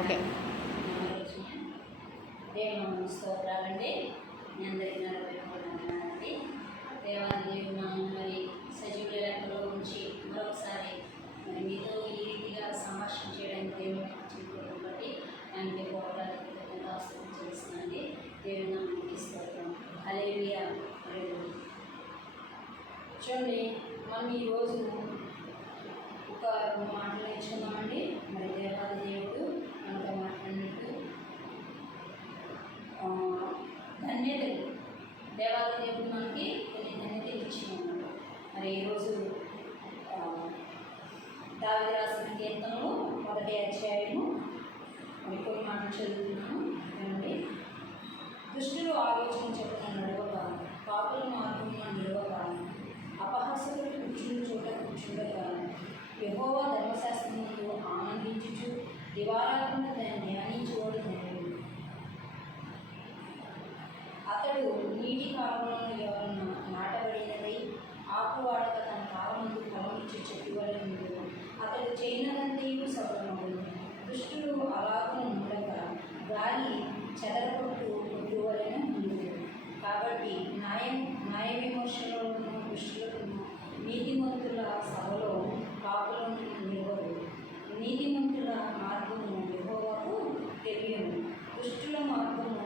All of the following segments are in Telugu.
ఓకే. దేవుని స్తోత్రాలండి. మీ అందరికీ నెరవేరుకోవాలండి. దేవాది దేవుడు మరి సజీవుల లెక్కలో ఉంచి మరొకసారి మరి మీతో ఈ రీతిగా సంభాషణ చేయడానికి దేవుడు చెప్పుకోవడం బట్టి ఆయనకి పోవడానికి చేస్తున్నానండి. దేవుని నామానికి స్తోత్రం. హల్లెలూయా. చూడండి, మనం ఈరోజు ఒక మాటలు నేర్చుకున్నామండి. మరి దేవాది దేవుడు మనతో మాట్లాడినట్టు ధన్యతలు, దేవాది దేవుడు మనకి కొన్ని ధన్యతలు ఇచ్చినాడు. మరి ఈరోజు దావీదు రాసిన కీర్తనలు 1వ అధ్యాయము మరి కొన్ని మాటలు చదువుతున్నాను. ఏమండి, దుష్టులు ఆలోచన చెప్పున నడవక, పాపుల మార్గంలో నిలవక, అపహాసకులు కూర్చుని చోట కూర్చుండక, యెహోవా ధర్మశాస్త్రములు ఆనందించుచు దివారాత్మక దాన్ని ధ్యానించువాడు ధన్యుడు. అతడు నీటి కాలంలో ఎవరన్నా నాటబడినదై ఆకువాడక తన కాలమందు ఫలమిచ్చు చెట్టు వలె ఉండును. అతడు చేయనదంతయు సఫలమగును. దుష్టులు అలాగున ఉండక గాలి చెదరగొట్టు కొట్టు వలె ఉండును. కాబట్టి న్యాయ విమర్శలో ఉన్న దుష్టులకు నీతిమంతుల సభలో పాపులను నిలవరు. నీతిమంతుల మార్గము యెహోవాకు తెలియను. దుష్టుల మార్గము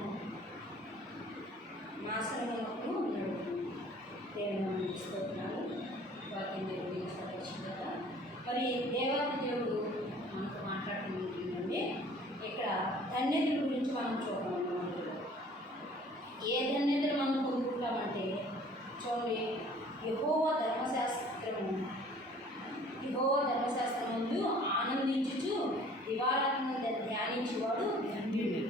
నాశనమునకు నడుపును. దేవుని స్తోత్రాలు. వాక్యం నిర్వహించవచ్చుగా. మరి దేవాది దేవుడు మనకు మాట్లాడుతుందండి. ఇక్కడ ధన్యతల గురించి మనం చూడాలన్నమాట. ఏ ధన్యతలు మనం పొందుకుంటామంటే చూడండి, యెహోవా ధర్మశాస్త్రం ముందు ఆనందించుచు దివారాత్మక ధ్యానించేవాడు ధన్యుడు.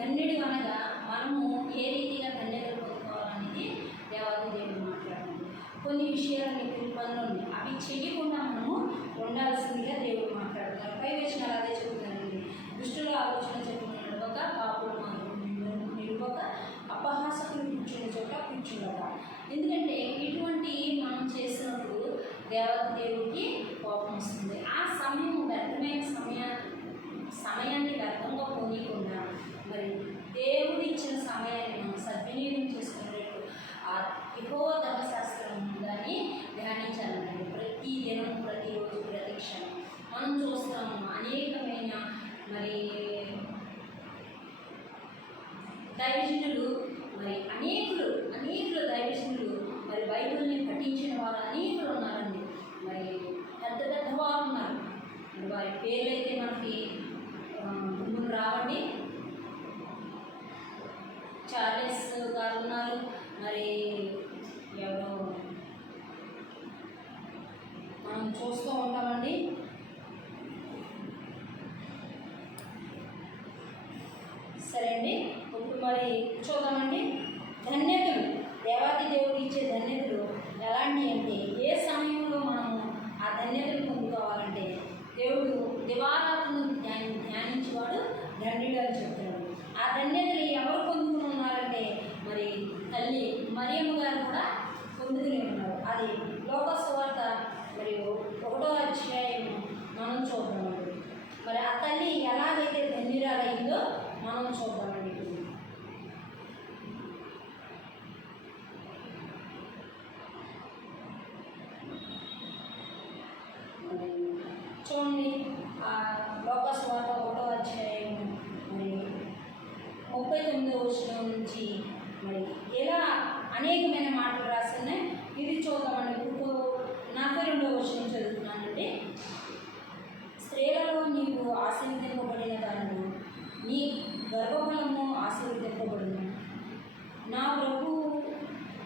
ధన్యుడు అనగా మనము ఏ రీతిగా ధన్యతలు పొందుకోవాలనేది దేవాది దేవుడు మాట్లాడుతుంది. కొన్ని విషయాలు మీకు పనులు ఉన్నాయి, అవి చెయ్యకుండా మనము ఉండాల్సిందిగా దేవుడు మాట్లాడుతున్నారు. పై వచనాలు అదే చెబుతున్నారండి. దుష్టుల ఆలోచన చెప్పున నడవక, పాపుల మార్గం నిలవక, అపహాసకులు కూర్చున్న చోట కూర్చుండక. ఎందుకంటే ఇటువంటి మనం చేసినప్పుడు దేవాది దేవుడికి కోపం వస్తుంది. ఆ సమయం వ్యర్థమైన సమయాన్ని వ్యర్థంగా పోనీయకుండా మరి దేవుడు ఇచ్చిన సమయాన్ని మనం సద్వినియోగం చేసుకునేటట్టు ఆ యెహోవా ధర్మశాస్త్రం దాన్ని ధ్యానించాలండి. ప్రతి దినం, ప్రతిరోజు, ప్రతి క్షణం మనం చూస్తాము. అనేకమైన మరి దైవజనులు, మరి అనేకులు దైవజనులు, మరి బైబిల్ని పఠించిన వారు అనేకులు ఉన్నారండి. మరి పెద్ద పెద్ద వారు ఉన్నారు. మరి వారి పేర్లైతే మనకి ముందు రావండి. చార్లెస్ గారు ఉన్నారు. మరి ఎవరో మనం చూస్తూ ఉంటామండి. సరే అండి, ఇప్పుడు మరి చూద్దామండి. ధన్యతలు, దేవాది దేవుడు ఇచ్చే ధన్యతలు ఎలాంటి అంటే, ఏ సమయంలో మనము ఆ ధన్యతలు పొందుకోవాలంటే దేవుడు దివారాత్మను ధ్యానించేవాడు ధన్యుడు అని చెప్తున్నాడు. ఆ ధన్యతలు ఎవరు పొందుకుని ఉన్నారంటే మరి తల్లి మరియమ్మ గారు కూడా పొందుకుని ఉన్నారు. అది లోకాసు సువార్త మరి 1వ అధ్యాయం మనం చూద్దామండి. మరి ఆ తల్లి ఎలాగైతే ధన్యురాలైందో మనం చూద్దామండి. చూడండి, లోకాసు వార్త 1వ అధ్యాయం మరి 39వ వచనం నుంచి మరి ఎలా అనేకమైన మాటలు రాస్తున్నాయి. ఇది చూద్దామండి. ఇప్పుడు 42వ వచనం చదువుతున్నానండి. స్త్రీలలో నీవు ఆశీర్వదింపబడిన దానిలో నీ గర్భఫలము ఆశీర్వదింపబడును. నా ప్రభు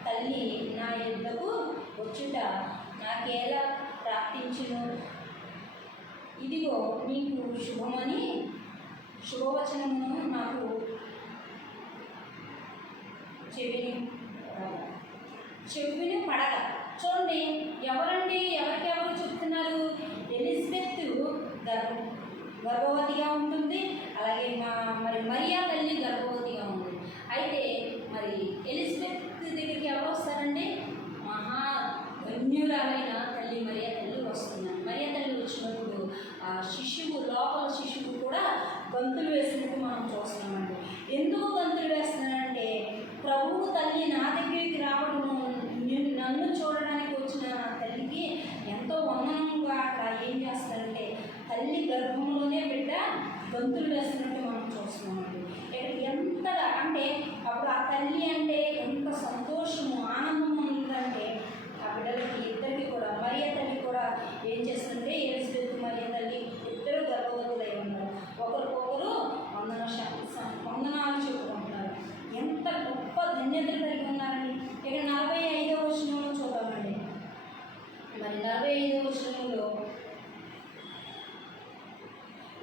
తల్లి నా యొద్దకు వచ్చుట నాకేలా ప్రాప్తించును. ఇదిగో నీకు శుభవచనమును నాకు చెవిని పడక. చూడండి, ఎవరండి, ఎవరికెవరు చెప్తున్నారు? ఎలిజబెత్ గర్భవతిగా ఉంటుంది. అలాగే మరి మరియా తల్లి గర్భవతిగా ఉంది. అయితే మరి ఎలిజబెత్ దగ్గరికి ఎవరు వస్తారండి? మహా ధన్యురాలైన తల్లి మరియా తల్లి వస్తున్నారు. మరియా తల్లి వచ్చినప్పుడు ఆ శిశువు లోపల శిశువు కూడా గంతులు వేసినట్టు మనం చూస్తున్నామండి. ఎందుకు గంతులు వేస్తున్నానంటే ప్రభువు తల్లి నా దగ్గరికి రావడము, నన్ను చూడడానికి వచ్చిన తల్లికి ఎంతో వందనంగా అక్కడ ఏం చేస్తారంటే తల్లి గర్భంలోనే బిడ్డ గంతులు వేస్తున్నట్టు మనం చూస్తున్నామండి. ఇక్కడ ఎంతగా అంటే అప్పుడు ఆ తల్లి అంటే ఎంత సంతోషము ఆనందము ఉందంటే ఆ బిడ్డలకి ఇద్దరికి కూడా మరియ తల్లి కూడా ఏం చేస్తుంటే ఎలిజబెత్ మరియ తల్లి ఇద్దరు గర్భవతులై ఉన్నారు. ఒకరికొకరు వందనాలు చెప్పుకుంటున్నారు. ఎంత గొప్ప ధన్యతలు కలిగి ఉన్నారని ఇక్కడ 45వ వచనంలో చూద్దామండి. మరి 45వ వచనంలో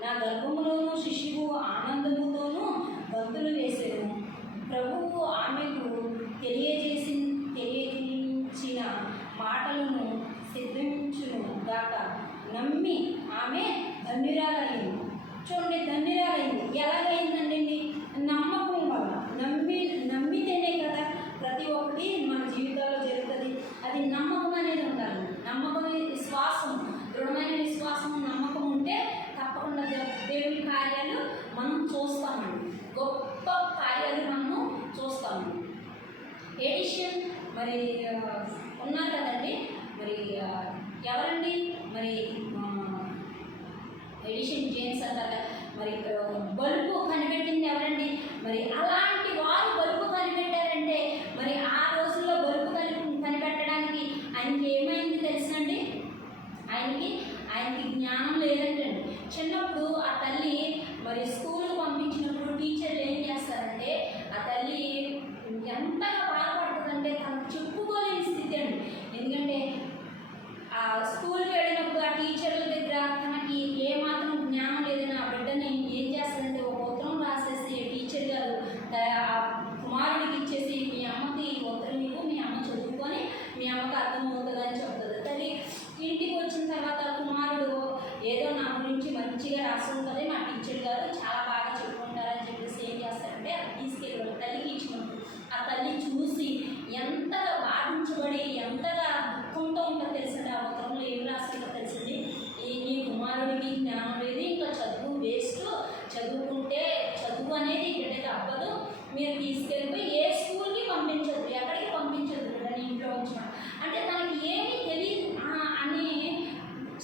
నా గర్భములోను శిశువు ఆనందముతోనూ గంతులు వేసేను, ప్రభువు ఆమెకు తెలియజేసిన మాటలను సిద్ధించును గాక, నమ్మి ఆమె ధన్యురాలైంది. చూడండి, ధన్యురాలైంది. ఎలాగైందండి? నమ్మకం వల్ల. నమ్మితేనే కదా ప్రతి ఒక్కటి మన జీవితాల్లో జరుగుతుంది. అది నమ్మకం అనేది ఉండాలి. నమ్మకం, విశ్వాసం, దృఢమైన విశ్వాసం, నమ్మకం ఉంటే తప్పకుండా దేవుని కార్యాలు మనం చూస్తామండి. గొప్ప కార్యాలు మనము చూస్తాము. ఎడిషన్ మరి ఉన్నారు కదండి, మరి ఎవరండి? మరి ఎడిషన్ జేమ్స్ అంటారు. మరి బల్బు కనిపెట్టింది ఎవరండి? మరి అలాంటి వారు బల్బు కనిపెట్టారంటే మరి ఆ రోజుల్లో బల్బు కనిపెట్టడానికి ఆయనకి ఏమైంది తెలుసండి? ఆయనకి జ్ఞానం లేదంటండి. చిన్నప్పుడు ఆ తల్లి మరి స్కూల్కి పంపించినప్పుడు టీచర్లు ఏం చేస్తారంటే ఆ తల్లి ఎంతగా బాధపడుతుందంటే తనకు చెప్పుకోలేని స్థితి అండి. ఎందుకంటే ఆ స్కూల్కి వెళ్ళినప్పుడు ఆ టీచర్ల దగ్గర తనకి ఏమాత్రం జ్ఞానం లేదని ఆ బిడ్డని ఏం చేస్తారంటే ఒక ఉత్తరం రాసేసి టీచర్ గారు ఆ కుమారుడికి ఇచ్చేసి మీ అమ్మకి ఉత్తరం ఇవ్వు, మీ అమ్మ చదువుకొని మీ అమ్మకి అర్థమవుతుందని చెప్తుంది. తల్లి ఇంటికి వచ్చిన తర్వాత కుమారుడు ఏదో నా గురించి మంచిగా రాసి ఉంటుంది, మా టీచర్ గారు చాలా బాగా చెప్పుకుంటారని చెప్పేసి ఏం చేస్తారంటే అది తీసుకెళ్ళి తల్లికి ఇచ్చినప్పుడు ఆ తల్లి చూసి ఎంతగా బాధించబడి ఎంతగా దుఃఖంతో ఉంటుందో తెలిసింది. ఆ ఉత్తరంలో ఏం రాసిందో తెలిసింది, నీ కుమారుడికి జ్ఞానం లేదు, ఇంకా చదువు వేస్ట్, చదువుకుంటే చదువు అనేది బిడ్డకి అవ్వదు, మీరు తీసుకెళ్ళిపోయి ఏ స్కూల్కి పంపించదు, ఎక్కడికి పంపించదు, బిడ్డని ఇంట్లో ఉంచడం అంటే తనకి ఏమీ తెలియదు అని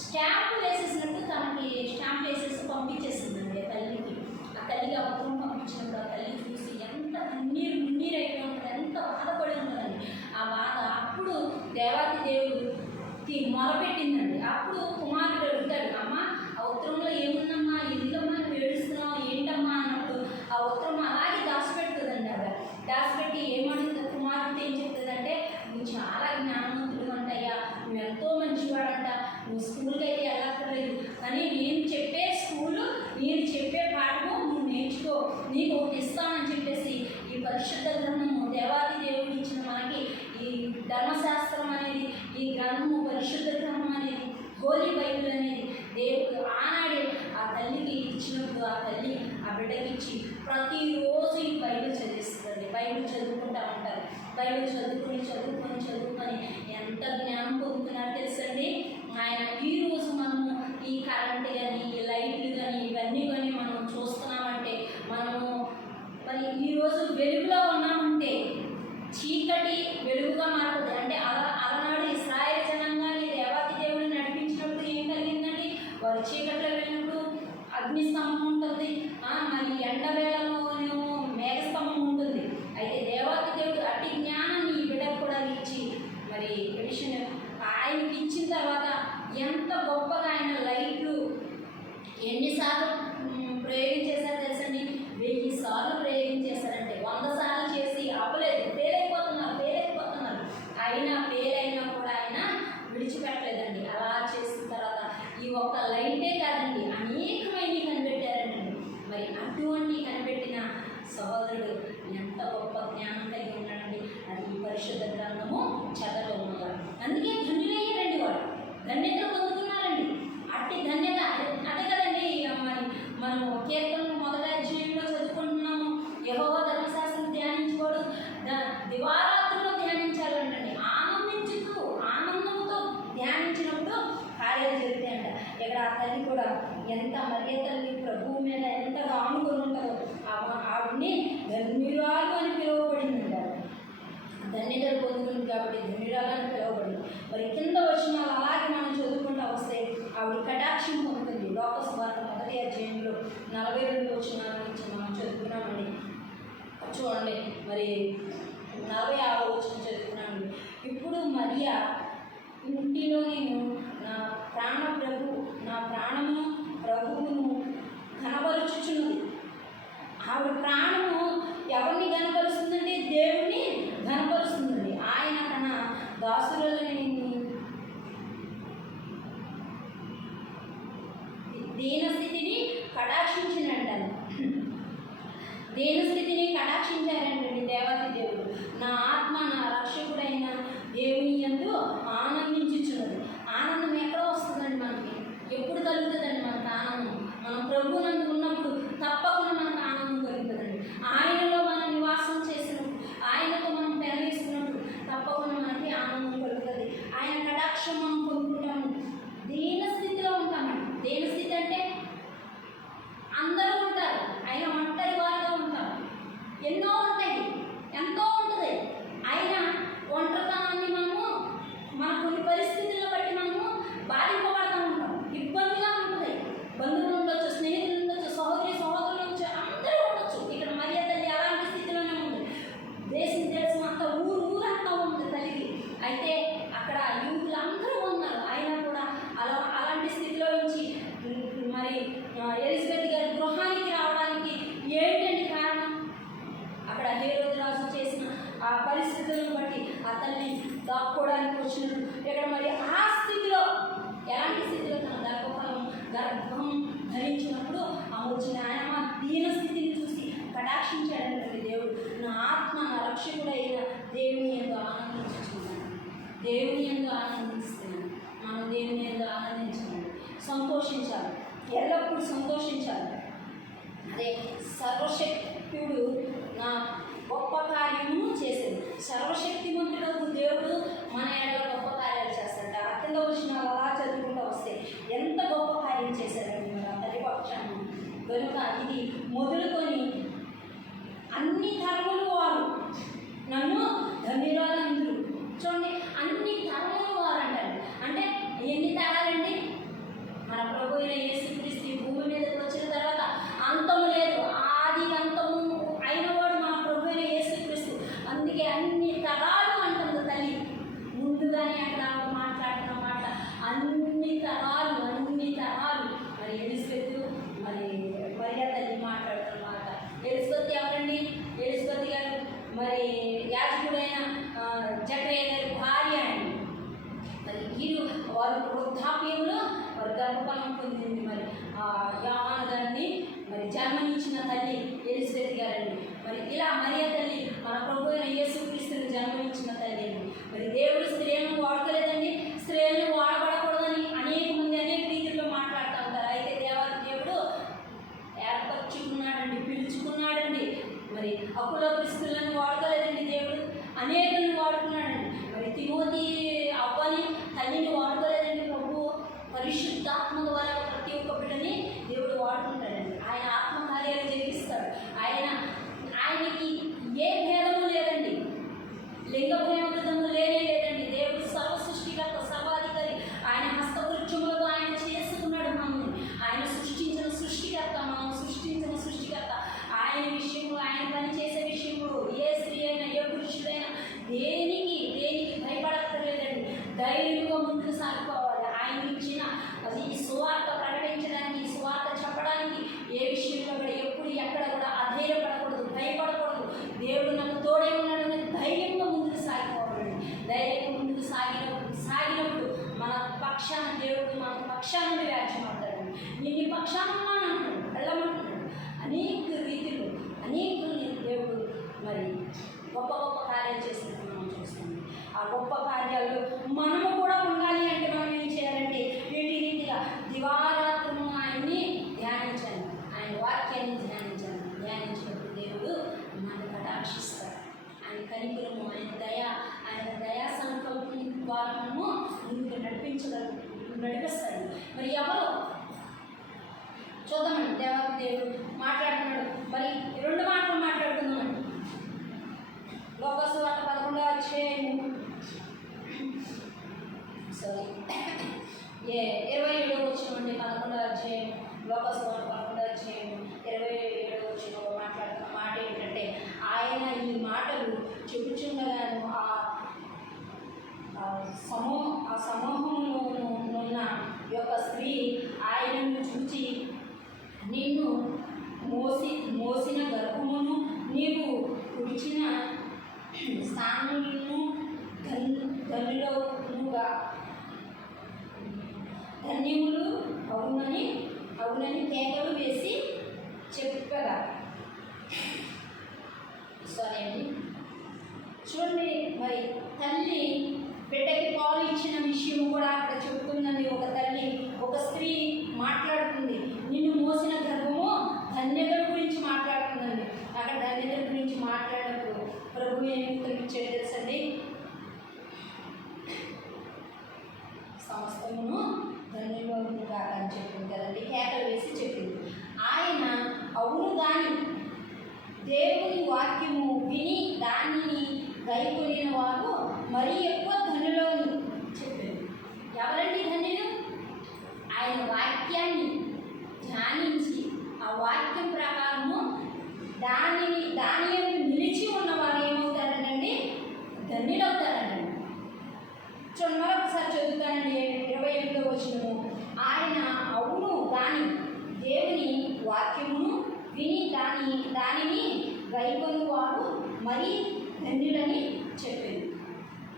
స్టాంప్ వేసేసినట్టు తనకి స్టాంప్ వేసేసి పంపించేసిందండి తల్లికి. ఆ తల్లికి ఆ ఉత్తరం పంపించినప్పుడు ఆ తల్లి చూసి ఎంత మున్నీరైపోయి ఉంటుంది, ఎంత బాధపడి ఉంటుందండి. ఆ బాధ అప్పుడు దేవాతి దేవుడు మొరపెట్టిందండి. అప్పుడు కుమారుడు అడుగుతాడు, అమ్మ ఆ ఉత్తరంలో ఏముందమ్మా, ఎందుకమ్మా నువ్వు ఏడుస్తున్నావు, ఏంటమ్మా అన్నప్పుడు ఆ ఉత్తరం అలాగే దాచిపెడుతుందండి. ఆవిడ దాచిపెట్టి ఏమడుగుతుంది, కుమారుడితో ఏం చెప్తుందంటే నువ్వు చాలా జ్ఞానవంతుడు అంటయ్యా, నువ్వు ఎంతో మంచివాడంట, నువ్వు స్కూల్కి అయితే వెళ్ళక్కర్లేదు, కానీ నేను చెప్పే స్కూలు, నేను చెప్పే పాఠము నువ్వు నేర్చుకో, నీకు ఒకటి ఇస్తానని చెప్పేసి ఈ పరిశుద్ధ గ్రంథము దేవాది దేవుడు ఇచ్చిన మనకి ఈ ధర్మశాస్త్రం అనేది, ఈ గ్రంథము పరిశుద్ధ గ్రంథం అనేది, హోలీ బైబిల్ అనేది దేవుడు ఆనాడే ఆ తల్లికి ఇచ్చినప్పుడు ఆ తల్లి ఆ బిడ్డకి ఇచ్చి ప్రతిరోజు ఈ బైబిల్ చదివిస్తుంది. బైబిల్ చదువుకుంటూ ఉంటారు. బైబిల్ చదువుకొని ఎంత జ్ఞానం పొందుతున్నారో తెలుసండి. ఆయన ఈరోజు మనము ఈ కరెంట్ కానీ ఈ లైట్లు కానీ ఇవన్నీ కానీ మనం చూస్తున్నామంటే మనము మరి ఈరోజు వెలుగులో ఉన్నామంటే చీకటి వెలుగుగా మారుతుంది. అంటే అలనాడు ఇశ్రాయేలు జనాంగాన్ని దేవాతి దేవుడిని నడిపించినప్పుడు ఏం కలిగిందండి? వారు చీకట్లో వెళ్ళినప్పుడు అగ్నిస్తంభం ఉంటుంది, మరి ఎండవేళలోనేమో మేఘస్తంభం ఉంటుంది. అయితే దేవాతి దేవుడు అట్టి జ్ఞానాన్ని ఈ బిడ్డకు కూడా ఇచ్చి మరి ఎడిషన్ ఆయనకి ఇచ్చిన తర్వాత ఎంత గొప్పగా ఆయన లైట్లు ఎన్నిసార్లు ప్రయోగించేశారు తెలుసండి? 1000 సార్లు ప్రయోగించేశారంటే 100 సార్లు చేసి ఆపలేదు. ఫెయిలైపోతున్నారు. అయినా ఫెయిలైనా కూడా ఆయన విడిచిపెట్టలేదండి. అలా చేసిన తర్వాత ఈ ఒక్క లైటే కాదండి, అనేకమైనవి కనిపెట్టారండి. మరి అటువంటి కనిపెట్టిన సహోదరుడు ఎంత గొప్ప జ్ఞానం కలిగి ఉన్నాడండి. అది ఈ పరిశుద్ధ గ్రంథము చదవగా అందుకే ధన్యులయ్యారండి. వాడు ధన్యతలు పొందుతున్నారండి. అట్టి ధన్యత అదే కదండి. మరి మనము కీర్తన 1వ అధ్యాయంలో చదువుకుంటున్నాము, యెహోవా ధర్మశాస్త్రం ధ్యానించుకోడు దివారాత్రులు ధ్యానించాలంటండి. ఆనందంతో ధ్యానించినప్పుడు కార్యాలు జరుగుతాయంట. ఇక్కడ ఆ తల్లి కూడా ఎంత మరియ తల్లి ప్రభువు మీద ఎంతగా ఆనుకొని ఉంటుందో ఆవిడ్ని ధన్యురాలు అని పిలువబడింది అంటారు. ధన్యతలు పొందుతుంది కాబట్టి ధన్యురాలు అని పిలువబడింది. మరి కింద వచనాలు అలాగే మనం చదువుకుంటూ వస్తే ఆవిడ కటాక్షం పొందుతుంది. లోక సువార్త 1వ అధ్యాయంలో 42 వచనాల నుంచి మనం చదువుకున్నామండి. చూడండి, మరి 46వ వచనం చదువుకున్నామండి. ఇప్పుడు మరియా ఇంటిలో నేను నా ప్రాణమును ప్రభువును ఘనపరుచుచున్నది. ఆవిడ ప్రాణము ఎవరిని ఘనపరుస్తుందండి? దేవుణ్ణి ఘనపరుస్తుందండి. ఆయన తన దాసులని దీనస్థితిని కటాక్షించినంటాను. దీనస్థితిని కటాక్షించారంటండి దేవాది దేవుడు. నా ఆత్మ నా రక్షకుడైన దేవుని యందు ఆనందించుచున్నది. ఆనందం ఎక్కడ వస్తుందండి? మనకి ఎప్పుడు కలుగుతుందండి మనకు ఆనందం? మనం ప్రభువునందు ఉన్నప్పుడు తప్పకుండా మనకు ఆనందం కలుగుతుందండి. ఆయనలో మనం నివాసం చేసినప్పుడు, ఆయనతో మనం పెనవేసుకున్నప్పుడు తప్పకుండా మనకి ఆనందం కలుగుతుంది. ఆయన కటాక్షం మనం పొందుకుంటాము. దీన స్థితిలో ఉంటామండి. దీన స్థితి అంటే అందరూ ఉంటారు, ఆయన ఒంటరి వారిగా ఉంటారు. ఎన్నో ఉంటాయి, ఎంతో ఉంటుంది. ఆయన ఒంటరితనాన్ని మన కొన్ని పరిస్థితులను బట్టి మనము బాధింపబడతా ఉంటాం. ఇబ్బందిగా ఉంటుంది. బంధువులు ఉండొచ్చు, స్నేహితులు ఉండొచ్చు, సహోదరులు ఉండొచ్చు, అందరూ ఉండొచ్చు. ఇక్కడ మరియ తల్లి అలాంటి స్థితిలోనే ఉంది. దేశం అంతా ఊరంతా ఉంది తల్లికి. అయితే అక్కడ యూతులందరూ ఉన్నారు. అయినా కూడా అలాంటి స్థితిలో నుంచి మరి ఎలిజబెత్ గారి గృహానికి రావడానికి ఏంటంటే కారణం? అక్కడ హేరోదు రాజు చేసిన ఆ పరిస్థితులను బట్టి ఆ తల్లి దాక్కోవడానికి వచ్చినట్టు ఇక్కడ మరి ఆ స్థితిలో, ఎలాంటి స్థితిలో తన గర్భం ధరించినప్పుడు ఆ వచ్చిన ఆయన దీన స్థితిని చూసి కటాక్షించాడంటే దేవుడు. నా ఆత్మ నా రక్షకుడైన దేవుని యందు ఆనందించుతున్నాను. దేవుని యందు ఆనందిస్తున్నాను. మనం దేవుని యందు ఆనందించాలి, సంతోషించాలి, ఎల్లప్పుడూ సంతోషించాలి. అదే సర్వశక్తుడు నా గొప్ప కార్యము చేసేది. సర్వశక్తిమంతుడు దేవుడు మన ఏడలో గొప్ప కార్యాలు చేస్తాడు. ఆ కింద వచ్చిన అలా చదువుకుంటూ వస్తే ఎంత గొప్ప కార్యం చేశారండి మన తల్లి పక్షాన్ని. కనుక ఇది మొదలుకొని అన్ని తరములు వారు నన్ను ధన్యురాలందరూ. చూడండి, అన్ని తరములు వారు అంటారు. అంటే ఎన్ని తరాలండి? మన ప్రభు అయిన యేసుక్రీస్తు భూమి మీదకి వచ్చిన తర్వాత అంతము లేదు, ఆది అంతము అయినవాడు మన ప్రభు అయిన యేసుక్రీస్తు. అందుకే అన్ని తరాలు అంటుంది తల్లి. ముందుగానే అక్కడ మాట్లాడుతున్న మాట అన్ని తరాలు. మరి ఎలిజబెత్ మరియ తల్లి మాట్లాడుతున్న మాట. ఎలిజబెత్ ఎవరండి? ఎలిజబెత్ గారు మరి యాజకుడైన జకరియా గారి భార్య అండి. మరి వారు వృద్ధాప్యంలో వారు గర్భఫలం పొందింది. మరి యోహాను గారిని మరి జన్మనిచ్చిన తల్లి ఎలిజబెత్ గారండి. మరి ఇలా మరియ తల్లి మన ప్రభు అయిన యేసుక్రీస్తుని జన్మనిచ్చిన తల్లి అండి. మరి దేవుడు స్త్రీలను వాడుకోలేదండి, స్త్రీలను వాడబడకూడదని అనేక మంది అనేక రీతిలో మాట్లాడుతూ ఉంటారు. అయితే దేవుడు ఏర్పరచుకున్నాడండి, పిలుచుకున్నాడండి. మరి అకులపుస్తులను వాడుకోలేదండి దేవుడు, అనేకులను వాడుకున్నాడండి. మరి తిమోతి అవ్వని తల్లిని వాడుకోలేదండి ప్రభువు. పరిశుద్ధాత్మ ద్వారా ప్రతి ఒక్క బిడ్డని దేవుడు వాడుకుంటాడండి. ఆయన ఆత్మకార్యాలు జరిగిస్తాడు. ఆయనకి ఏ భేదము లేదండి, లింగ భేదము లేదండి. దేవుడు సర్వ సృష్టికర్త, సర్వాధికారి. ఆయన హస్తవృక్షములతో ఆయన చేసుకున్నాడు మనల్ని. ఆయన సృష్టించిన సృష్టికర్త, మనం సృష్టించిన సృష్టికర్త. ఆయన విషయంలో, ఆయన పనిచేసే విషయంలో ఏ స్త్రీ అయినా ఏ పురుషుడైనా దేనికి భయపడక్కర్లేదండి. ధైర్యంగా ముందుకు సాగిపోవాలి. ఆయన ఇచ్చిన ఈ సువార్త ప్రకటించడానికి, ఈ సువార్త చెప్పడానికి ఏ విషయంలో కూడా ఎప్పుడు ఎక్కడ కూడా అధైర్యపడకూడదు, భయపడకూడదు. దేవుడు నాకు తోడే ఉన్నాడని ధైర్యంగా ముందుకు సాగిపోవాలండి. ధైర్యంగా ముందుకు సాగినప్పుడు మన పక్షాన దేవుడు మన పక్షాన వ్యాఖ్య మాట్లాడండి. నీ పక్షాన అంటాడు, వెళ్ళమంటున్నాడు. అనేక రీతిలో అనేకుల్ని దేవుడు మరి గొప్ప గొప్ప కార్యాలు చేసినట్టు మనం చూస్తాం. ఆ గొప్ప కార్యాల్లో మనము కూడా ఉండాలి అంటే మనం ఏం చేయాలంటే వీటి రీతిగా దివారాత్రము ఆయన్ని ధ్యానించాలి, ఆయన వాక్యాన్ని ధ్యానించినప్పుడు దేవుడు మనల్ని కటాక్షిస్తాడు. ఆయన కనికరము, ఆయన దయా సంకల్పం ద్వారా మనము ముందుకు నడిపిస్తాడు. మరి ఎవరు చూద్దామండి. దేవాది దేవుడు మాట్లాడుతున్నాడు. మరి 2 మాటలు మాట్లాడుతున్నామండి. లోకసు వార్త 11వ అధ్యాయము 27వ వచనం అండి. 11వ అధ్యాయం లోకసు వార్త 11వ అధ్యాయం 27వ వచనంలో మాట్లాడుతున్న మాట ఏంటంటే, ఆయన ఈ మాటలు చెప్పుచుండగాను ఆ సమూహంలో ఉన్న యొక్క స్త్రీ ఆయనను చూచి, నిన్ను మోసిన గర్భమును నీవు కుడిచిన స్థానములను ధన్యములు అవునని కేకలు వేసి చెప్పగా. సరే అండి, చూడండి. మరి తల్లి బిడ్డకి పాలు ఇచ్చిన విషయం కూడా అక్కడ చెప్తుందండి. ఒక తల్లి, ఒక స్త్రీ మాట్లాడుతుంది. నిన్ను మోసిన గర్భము ధన్యతల గురించి మాట్లాడుతుందండి. అక్కడ ధన్యతల గురించి మాట్లాడినప్పుడు ప్రభు ఏమి ఉత్తరమిచ్చాడు తెలుసండి? సమస్తమును ధన్యులుగా అని చెప్పింది కదండి. కేకలు వేసి చెప్పింది. ఆయన అవును గాని దేవుని వాక్యము విని దానిని గైకొనిన వారు మరీ ఎక్కువ ధన్యులు అని చెప్పింది. ఎవరండి ధన్యులు? ఆయన వాక్యాన్ని ధ్యానించి ఆ వాక్యం ప్రకారము దాని నిలిచి ఉన్న వారు ఏమవుతారండి? ధన్యులు అవుతారండి. చూడండి, మరొకసారి చదువుతానండి. 28వ వచనము, ఆయన అవును గాని దేవుని వాక్యమును విని దానిని గైకొని వారు మరీ ధన్యులని చెప్పింది.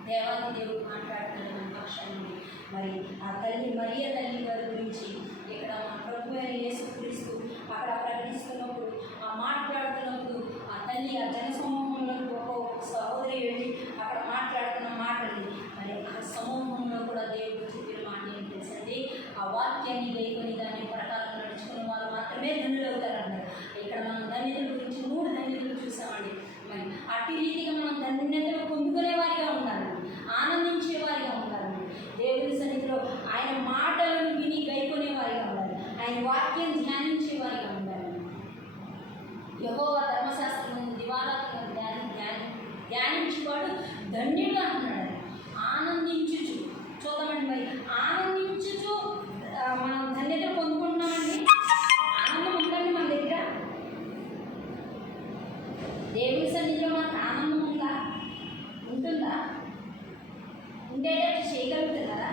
దేవాది దేవుడు మాట్లాడుతున్నాడు మన పక్షాన్ని. మరి ఆ తల్లి మరియ తల్లి గారి గురించి ఇక్కడ మన ప్రభు అయిన యేసుక్రీస్తు అక్కడ ప్రకటిస్తున్నప్పుడు, ఆ మాట్లాడుతున్నప్పుడు ఆ తల్లి ఆ జనసమూహంలో ఒక సహోదరి వెళ్ళి అక్కడ మాట్లాడుతున్న మాటలు, మరి ఆ సమూహంలో కూడా దేవుడు చెప్పిన మాట ఏం తెలుసండి? ఆ వాక్యాన్ని గైకొని దాని ప్రకారం నడుచుకున్న వారు మాత్రమే ధన్యులు అవుతారన్నారు. ఇక్కడ మనం ధన్యతల గురించి 3 ధన్యతలు చూసామండి. మరి అట్టి రీతిగా మనం ధన్యతలు పొందుకునే వారిగా ఉండాలండి, ఆనందించే వారిగా ఉండాలండి. దేవుని సన్నిధిలో ఆయన మాటలను విని గైకొనే వారిగా ఉండాలి, ఆయన వాక్యం ధ్యానించే వారిగా ఉండాలండి. యెహోవా ధర్మశాస్త్రం దివారాత్మక ధ్యానించేవాడు ధన్యుడు అంటున్నాడు. ఆనందించుచు చూద్దామండి. మరి ఆనందించుచు మనం ధన్యత పొందుకుంటున్నామండి. ఆనందం ఉందండి మన దగ్గర. దేవుని సన్నిధిలో మనకు ఆనందం ఉందా? ఉంటుందా? ఉండేటట్టు చేయగలుగుతున్నారా?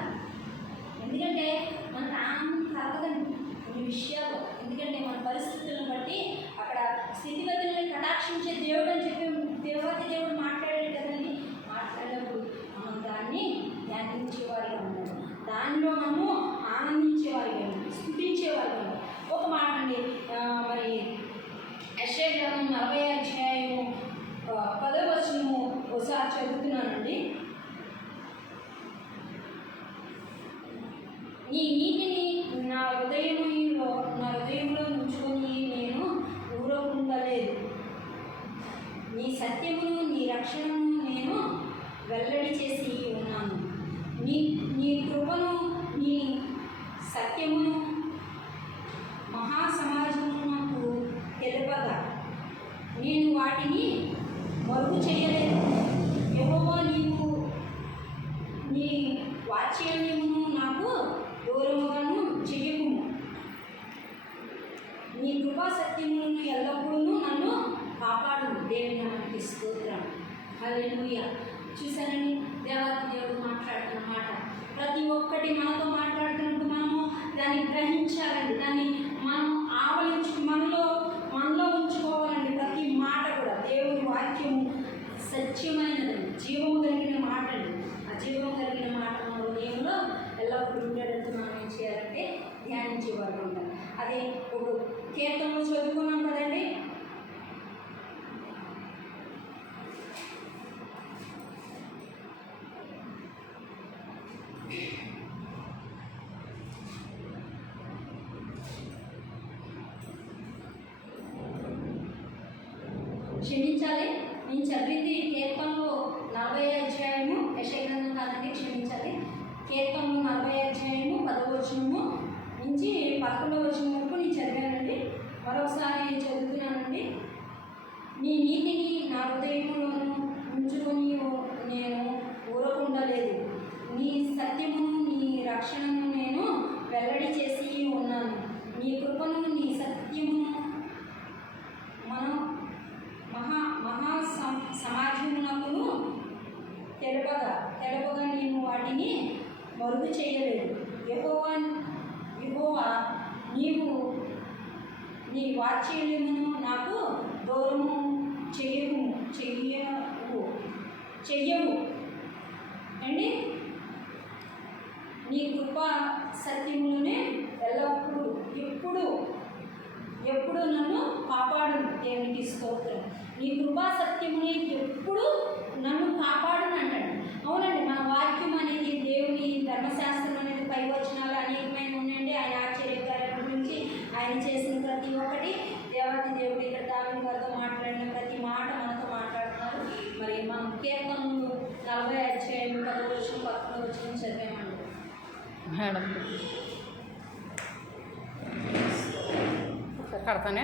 ఎందుకంటే మనకు ఆనందం కలగదండి కొన్ని విషయాలు. ఎందుకంటే మన పరిస్థితులను బట్టి అక్కడ స్థితిగతులను కటాక్షించే దేవుడు అని చెప్పి దేవాది దేవుడు మాట్లాడాడు కదండి. మాట్లాడినప్పుడు మనం దాన్ని ధ్యానించేవారిగా ఉన్నాడు, దానిలో మనము ఆనందించేవారిగా ఉన్నాం, స్తుతించేవారిగా ఉన్నాం. ఒక మాట అండి. మరి యెషయా గ్రంథం 40వ అధ్యాయము 10వ వచనము ఒకసారి చదువుతున్నానండి. నీ నీతిని నా హృదయంలో ఉంచుకొని నేను ఊరకుండలేదు. నీ సత్యమును నీ రక్షణను నేను వెల్లడి చేసి ఉన్నాను. నీ కృపను నీ సత్యమును మహాసమాజమునకు తెలుపగా నేను వాటిని మరుగు చేయలేదు. యెహోవా నీవు నీ వాత్సల్యమును నాకు దూరముగాను చెయ్యకుము. నీ కృపా సత్యములను ఎల్లప్పుడూ నన్ను కాపాడు. దేవుని నామమునకు స్తోత్రం. హల్లెలూయా. చూసారని దేవాది దేవుడు మాట్లాడుతున్న మాట ప్రతి ఒక్కటి మనతో మాట్లాడుతున్నప్పుడు మనము దాన్ని గ్రహించాలండి, దాన్ని మనం మనలో ఉంచుకోవాలండి. ప్రతి మాట కూడా దేవుని వాక్యము సత్యమైనదండి, జీవము కలిగిన మాటలు. ఆ జీవము కలిగిన మాట మన హృదయంలో ఎల్లప్పుడూ ఉండేటట్టు మనం ఏం చేయాలంటే ధ్యానించేవారు ఉంటారు. అదే ఇప్పుడు కీర్తనలు చదువుకున్నాం కదండి. క్షమించాలి, నేను చదివింది కీర్తనలో 40వ అధ్యాయము, యెషయా గ్రంథం కాదండి, క్షమించాలి. కీర్తనలో 40వ అధ్యాయము 10వ వచనము నుంచి 11వ వచనం వరకు నేను చదివాను. నీ నీతిని నా హృదయంలోను ఉంచుకొని నేను ఊరకుండలేదు. నీ సత్యమును నీ రక్షణను నేను వెల్లడి చేసి ఉన్నాను. నీ కృపను నీ సత్యమును సమాజమునకును తెలుపగా నేను వాటిని మరుగు చేయలేదు. యెహోవా నీవు నీ వాత్సల్యమును నాకు దూరము చెయ్యవు అండి. నీ కృప సత్యములనే ఎల్లప్పుడూ ఎప్పుడు నన్ను కాపాడును. దేవునికి స్తోత్రం. నీ కృపా సత్యముని ఎప్పుడు నన్ను కాపాడును అంటాడు. అవునండి, మన వాక్యం అనేది దేవుని ధర్మశాస్త్రం అనేది పై వచనాలు అనేకమైన ఉండండి. ఆయన ఆశ్చర్యకార్యాల గురించి ఆయన చేసిన ప్రతి ఒక్కటి దేవాది దేవుడి ఇక్కడ దావీదు గారితో మాట్లాడిన ప్రతి మాట మనతో మాట్లాడుతున్నారు. మరి మనం కీర్తనలు 40 అధ్యాయం 10 వచనం 11 వచనం చదివామండి మేడం. కడతానే